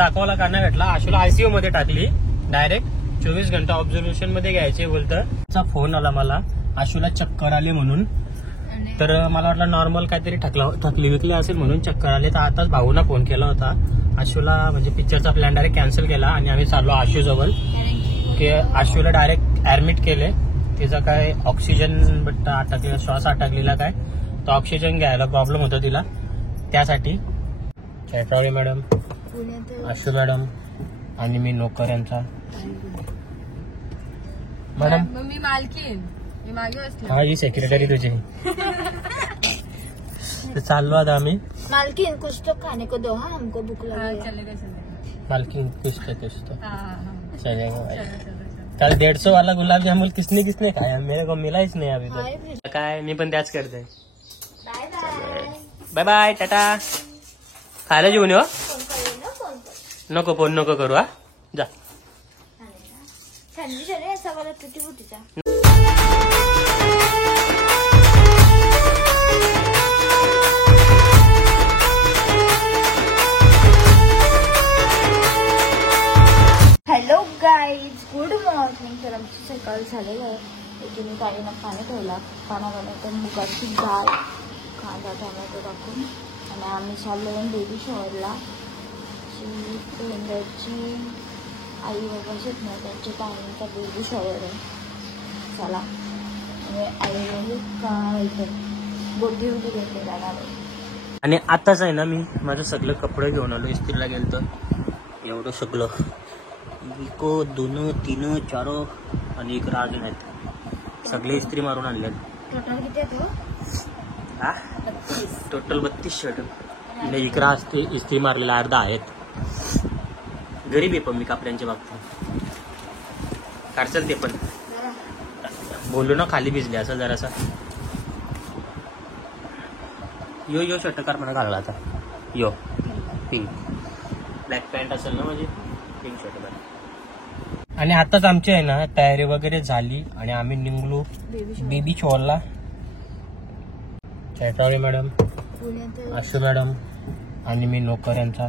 दाखवायला का नाही भेटला. आशूला आयसीयू मध्ये टाकली डायरेक्ट. 24 घंटा ऑब्झर्वेशन मध्ये घ्यायचे बोलतं. फोन आला मला आशूला चक्कर आली म्हणून. तर मला वाटलं नॉर्मल काहीतरी थकली विकली असेल म्हणून चक्कर आले. तर आताच भाऊला फोन केला होता आशूला, म्हणजे पिक्चरचा प्लॅन डायरेक्ट कॅन्सल केला आणि आम्ही चाललो आशू जवळ. की आशूला डायरेक्ट ऍडमिट केले. तिचा काय ऑक्सिजन बट्टा अटकलेला, श्वास अटकलेला काय, तो ऑक्सिजन घ्यायला प्रॉब्लेम होता तिला. त्यासाठी चैत्रावळी मॅडम, आशू मॅडम आणि मी नोकर यांचा. मॅडम मी मालकीन, मी मागे बसले. हा, ही सेक्रेटरी तुझी. चाललो आता आम्ही. मालकिन कुछ तो खाने को दो, हाँ हमको भूख लगी है. चलेगा मालकिन कुछ तो चलेगा. चलेगा. कल 150 वाला गुलाब जामुन किसने खाया, मेरे को मिला ही नहीं अभी तक. काय मी पण त्याच करते. Bye bye. Bye bye, tata. खायला जेवून येऊ. नको फोन नको करू. हा जा. थंडी झाली असा मला तुटी फुटीचा. Hello guys, good morning. तर आमची सकाळ झालेलं आहे. इथे मी ताईनं पाणी ठेवला. पाण्यामध्ये मुगाची डाळ, कांदा टोमॅटो टाकून, आणि आम्ही चाललो बेबी शॉवरला. फ्रेंडची आई बाबा आहेत ना, त्यांच्या ताईंचा बेबी शॉवर आहे. चला, आणि आई काय गोटी वगैरे घेतले जाणार आहे. आणि आताच आहे ना, मी माझं सगळं कपडे घेऊन आलो. इस्त्रीला गेलं तर एवढं सगळं इको 2 3 4 आणि एक राजन आहेत, सगळे इस्त्री मारून आणले. टोटल किती आहे? हा, टोटल 32 शर्ट. इकरा असते इस्त्री मारलेला अर्धा आहेत. गरीब आहे पण मी कपड्यांच्या बाबतीत. काढचल ते पण बोलू ना, खाली भिजले असं जरासा. यो शर्ट कार म्हणा घालला आता. यो पिंक ब्लॅक पॅन्ट असेल ना, म्हणजे पिंक शर्ट. आणि आताच आमची आहे ना तयारी वगैरे झाली आणि आम्ही निघलो बेबी शॉवरला. चैत्रावळी मॅडम, आशू मॅडम आणि मी नोकर यांचा.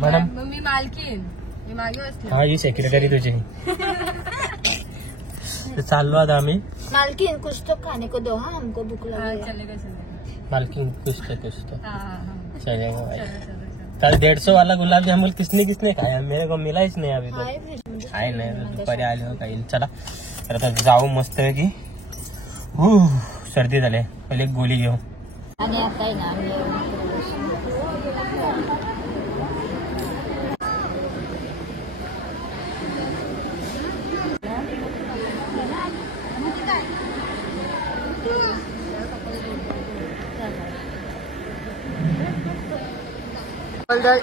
मॅडम मी मालकीन, मी मागे बसले. हा, ही सेक्रेटरी तुझी. चाललो आता आम्ही. मालकिन कुछ तो खाने को दो, हाँ हमको भूख लगी है. चलेगा. मालकिन कुछ तो चलेगा. चलेगा. 150 वाला गुलाब जामुन किसने खाया, मेरे को मिला ही नहीं अभी तक. आहे नाही, दुपारी आले हो काही. चला तर आता जाऊ मस्त की. सर्दी झाली, पहिले एक गोळी घेऊ. आणि आता आहे ना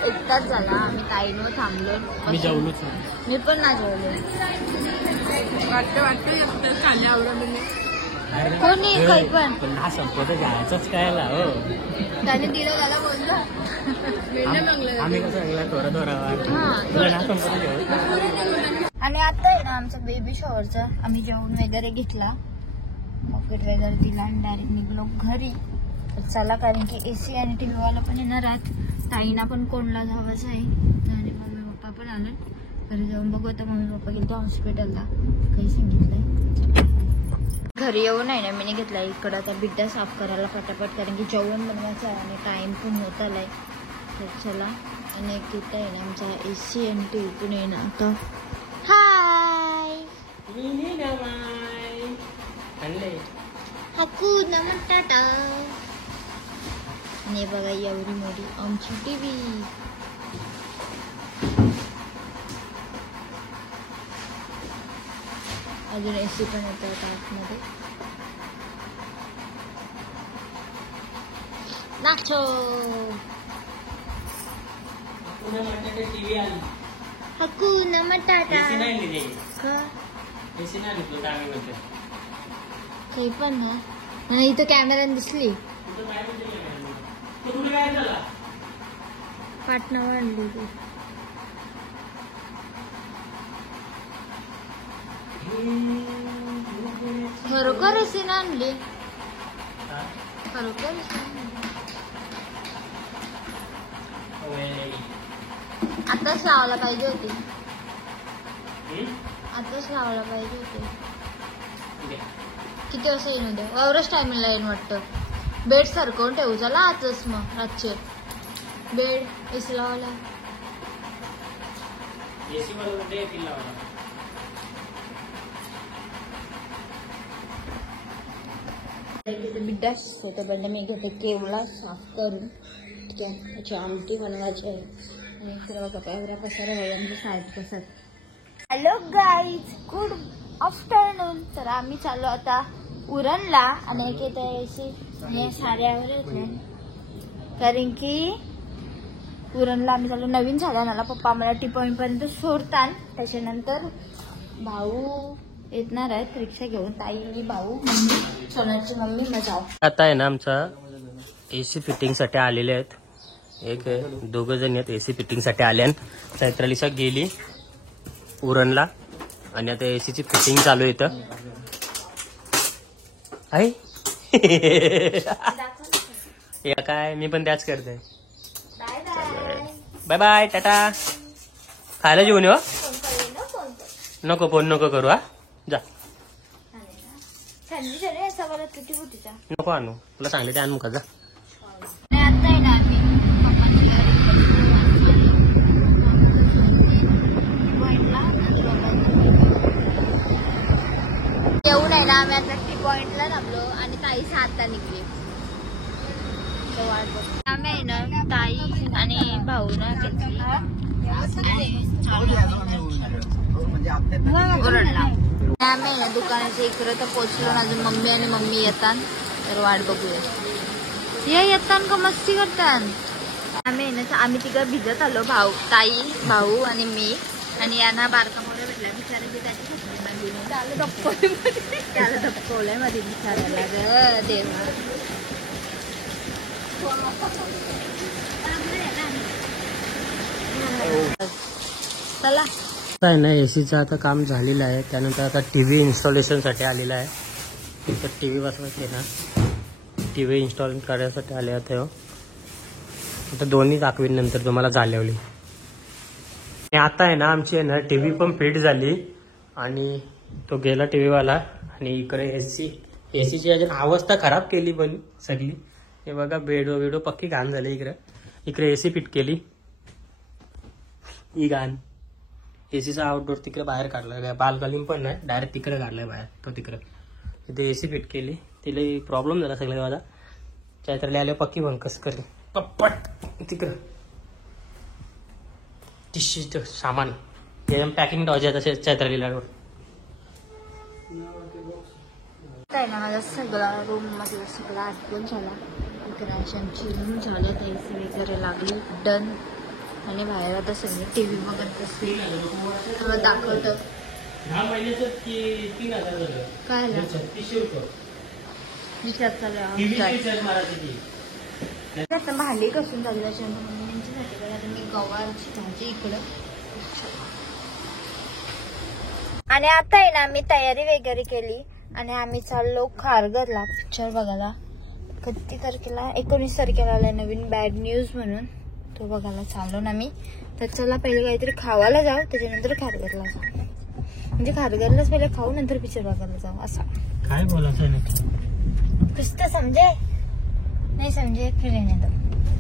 एक तास झाला, आम्ही ताईंवर थांबलो. मी जेवलोच. मी पण ना जेवलो. वाटतं खाणे आवडलं. कोणी काही पण ना संपत जायचंच कायला. हो, त्याने दिलं त्याला बोललो. आम्ही कसं तुला ना संपत जेवण. आणि आता आहे ना आमचं बेबी शॉवरचं आम्ही जेवण वगैरे घेतला, पॉकेट वगैरे दिला आणि डायरेक्ट निघलो घरी. तर चला, कारण की AC आणि TV वाला पण येणार आहेत. ताईना पण कोणला जावंच आहे आणि मम्मी पप्पा पण आले. घरी जाऊन बघू. आता मम्मी पप्पा गेले हॉस्पिटलला, काही सांगितलंय. घरी येऊन आहे ना मी घेतला इकडं आता बिड्डा साफ करायला पटापट, कारण की जेवण बनवायचं आहे आणि टाइम पण होत आलाय. तर चला, आणि तिथं आहे ना आमचा AC आणि TV पण आहे ना आता. हाय हाकूना टाटा. आणि बघा एवढी मोठी आमची TV. अजून AC पण येतात आतमध्ये. नाचो. हाकूना मटाटा. काही पण ना, आणि इथं कॅमेऱ्याने दिसली पाटणा वाढली ती. खरोखर असे ना आणली, खरोखर आताच लावायला पाहिजे होती. आताच लावायला पाहिजे होती. किती वाजता येईन उद्या? एवढंच टायमिंगला येईन वाटतं. बेड सरकवून ठेवू चला आजच मग रातचे. बेड एसी लावायला. एसी बरोबर ते येतील लावायला. बिड्डाच होतं बंद मी घेते केवळा साफ करून. ठीक आहे, त्याची आमटी बनवायची आहे. आणि इकडे बघा एवढ्या पसारा वयांच्या साईड कसं. Hello guys, good afternoon. तर आम्ही चाललो आता उरणला आणि एक येते साड्यावर येते कारण की उरणला आम्ही चाललो नवीन साड्या आणायला. पप्पा आम्हाला टी पॉईंट पर्यंत सोडतात. त्याच्यानंतर भाऊ येणार आहेत रिक्षा घेऊन. ताई, भाऊ, मम्मी, सोनाची मम्मी, मजा. आता आहे ना आमचा एसी फिटिंग साठी आलेले आहेत. एक दोघ जण आहेत एसी फिटिंग साठी आले. चैत्रालिसा गेली उरणला आणि आता एसीची फिटिंग चालू आहे इथं. आहे या काय मी पण त्याच करते. Bye bye, tata. खायला जेवून येऊ. नको फोन नको करू. हा जा. नको आणू, तुला सांगले ते आणू का. जा. आता आहे ना आम्ही येऊन आहे ना आम्ही आता टी पॉइंटला थांबलो आणि ताई 7ला निघली. आम्ही आहे ना ताई आणि भाऊ ना ओरडला. आम्ही ना दुकानाच्या इकडे तर पोचलो. अजून मम्मी आणि मम्मी येतात तर वाट बघूया. येतात का मस्ती करतात. आम्ही तिकडे भिजत आलो. भाऊ आणि मी. आणि यांना बारका मोठा भेटला बिचारायची त्याची त्याला धपकवलंय मध्ये बिचारायला ग देवा. चला. आहे ना एसीचं आता काम झालेलं आहे. त्यानंतर आता टीव्ही इन्स्टॉलेशन साठी आलेला आहे. तर टीव्ही बसवायचे ना, टीव्ही इन्स्टॉल करण्यासाठी आले होते. आता दोन्ही दाखवीन नंतर तुम्हाला झाल्यावली. आता आहे ना आमची आहे ना टीव्ही पण फिट झाली आणि तो गेला टीव्हीवाला. आणि इकडे एसीची अजून अवस्था खराब केली पण सगळी. हे बघा बेडो पक्की घाण झाली. इकडे एसी फिट केली. ही घाण एसीचा आउटडोर तिकडे बाहेर काढलाय. बाल्कनी पण नाही, डायरेक्ट तिकडे काढलाय बाहेर. तो तिकडे तिथे एसी फिट केली. तिला प्रॉब्लेम झाला सगळ्या माझा. चैत्राला आल्या पक्की भंकस करी पप्पट तिकडं टिश्यूचं सामान एकदम पॅकिंग ठेवायचे तसे चैत्रालीला. काय ना माझा सगळा रूम मध्ये सगळा आठवण झाला. राशनची रूम झालं. तर एसी वगैरे लागली डन. आणि बाहेर आता सगळी टीव्ही बघत बसली. दाखवतं काय आता भांडी कसून चालू. त्याच्यानंतर मम्मींच्यासाठी आता मी गवारची भाजी इकडं. आणि आता आहे ना आम्ही तयारी वगैरे केली आणि आम्ही चाललो खारघरला पिक्चर बघायला. किती तारखेला? 19 तारखेला आलाय नवीन बॅड न्यूज म्हणून. तो बघायला चाललो ना मी. तर चला पहिले काहीतरी खावायला जाऊ, त्याच्यानंतर खारघरला जाऊ. म्हणजे खारघरलाच पहिले खाऊ नंतर पिक्चर बघायला जाऊ असा. काय बोलायचं नाही कुछ तो समजे नाही समजे फिर रहने दो.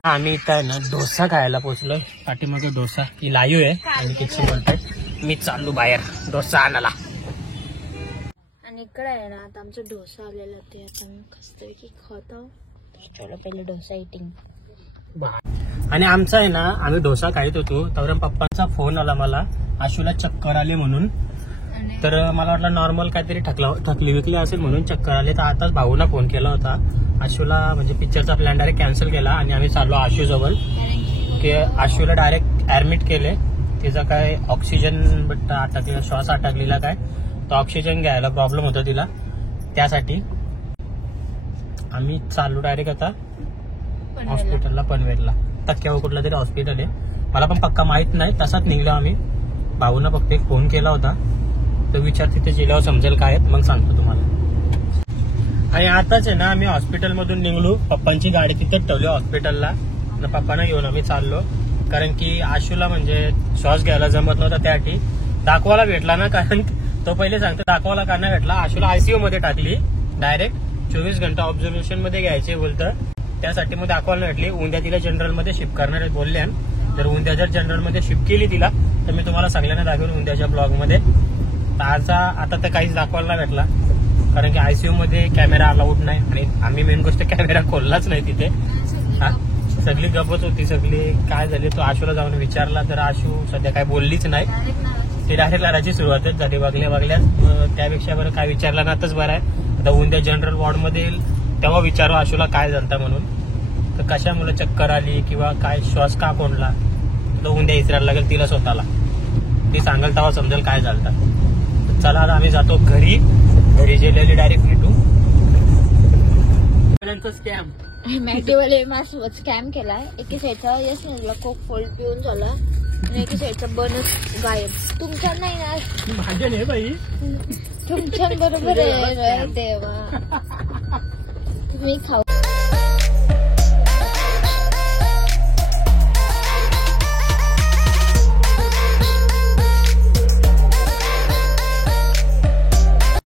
आम्ही इथं आहे ना डोसा खायला पोहोचलोय. पाठीमागे डोसा ही लाईव्ह आहे आणि किती बोलताय. मी चाललो बाहेर डोसा आणायला. आणि इकडे आहे ना आता आमचा डोसा आलेला. ते आता मी मस्तपैकी खातो. चलो पहिले डोसा इटिंग. आणि आमचा आहे ना आम्ही डोसा खायत होतो तर पप्पांचा फोन आला मला. आशूला चक्कर आले म्हणून. तर मला वाटलं नॉर्मल काहीतरी थकली विकली असेल म्हणून चक्कर आले. तर आताच भाऊला फोन केला होता. आशूला म्हणजे पिक्चरचा प्लॅन डायरेक्ट कॅन्सल केला आणि आम्ही चाललो आशू जवळ. की आशूला डायरेक्ट ऍडमिट केले. तिचा काय ऑक्सिजन अटकलेला, श्वास अटकलेला काय, तर ऑक्सिजन घ्यायला प्रॉब्लेम होता तिला. त्यासाठी आम्ही चाललो डायरेक्ट आता हॉस्पिटलला, पनवेलला. टक्क्यावर कुठला तरी हॉस्पिटल आहे. मला पण पक्का माहित नाही. तसाच निघलो आम्ही. भाऊना फक्त एक फोन केला होता. तर विचार तिथे गेल्यावर समजेल काय मग सांगतो तुम्हाला. आणि आताच आहे ना आम्ही हॉस्पिटल मधून निघलो. पप्पांची गाडी तिथेच ठेवली हॉस्पिटलला. पप्पांना घेऊन आम्ही चाललो. कारण की आशूला म्हणजे श्वास घ्यायला जमत नव्हता त्यासाठी दाखवायला भेटला ना, कारण तो पहिले सांगतो दाखवायला का नाही भेटला. आशूला आयसीयू मध्ये टाकली डायरेक्ट 24 घंटा ऑब्झर्वेशन मध्ये घ्यायचे बोलतं, त्यासाठी मग दाखवायला भेटली. उद्या तिला जनरल मध्ये शिफ्ट करणार आहेत बोलल्या. जर उद्या जर जनरल मध्ये शिफ्ट केली तिला तर मी तुम्हाला सगळ्यांना दाखवेन उद्याच्या ब्लॉग मध्ये. आता तर काहीच दाखवायला नाही भेटला कारण की आयसीयू मध्ये कॅमेरा अलाउड नाही आणि आम्ही मेन गोष्ट कॅमेरा खोललाच नाही तिथे. सगळी गपच होती सगळी. काय झाली तो आशूला जाऊन विचारला तर आशू सध्या काय बोललीच नाही. ती डायरेक्ट लढायची सुरुवातच झाली वागल्यात. त्यापेक्षा बरं काय विचारला ना आताच बरं आहे. आता उद्या जनरल वॉर्ड मध्ये येईल तेव्हा विचारू आशूला काय झालं म्हणून, तर कशामुळे चक्कर आली किंवा काय श्वास का कोंडला तर उद्या विचारायला लागेल तिला स्वतःला. ती सांगेल तेव्हा समजेल काय झालं. चला आता आम्ही जातो घरी गेलेली डायरेक्ट भेटू. स्कॅम मॅगीवाले माझ्यासोबत स्कॅम केलाय. एकी साईडचा यस नाही कोक फोल्ड पिऊन झाला आणि एकी साईडचा बनच गायब. तुमच्या नाही ना भाग्य नाही बाई, तुमच्या बरोबर आहे देवा. तुम्ही खाऊ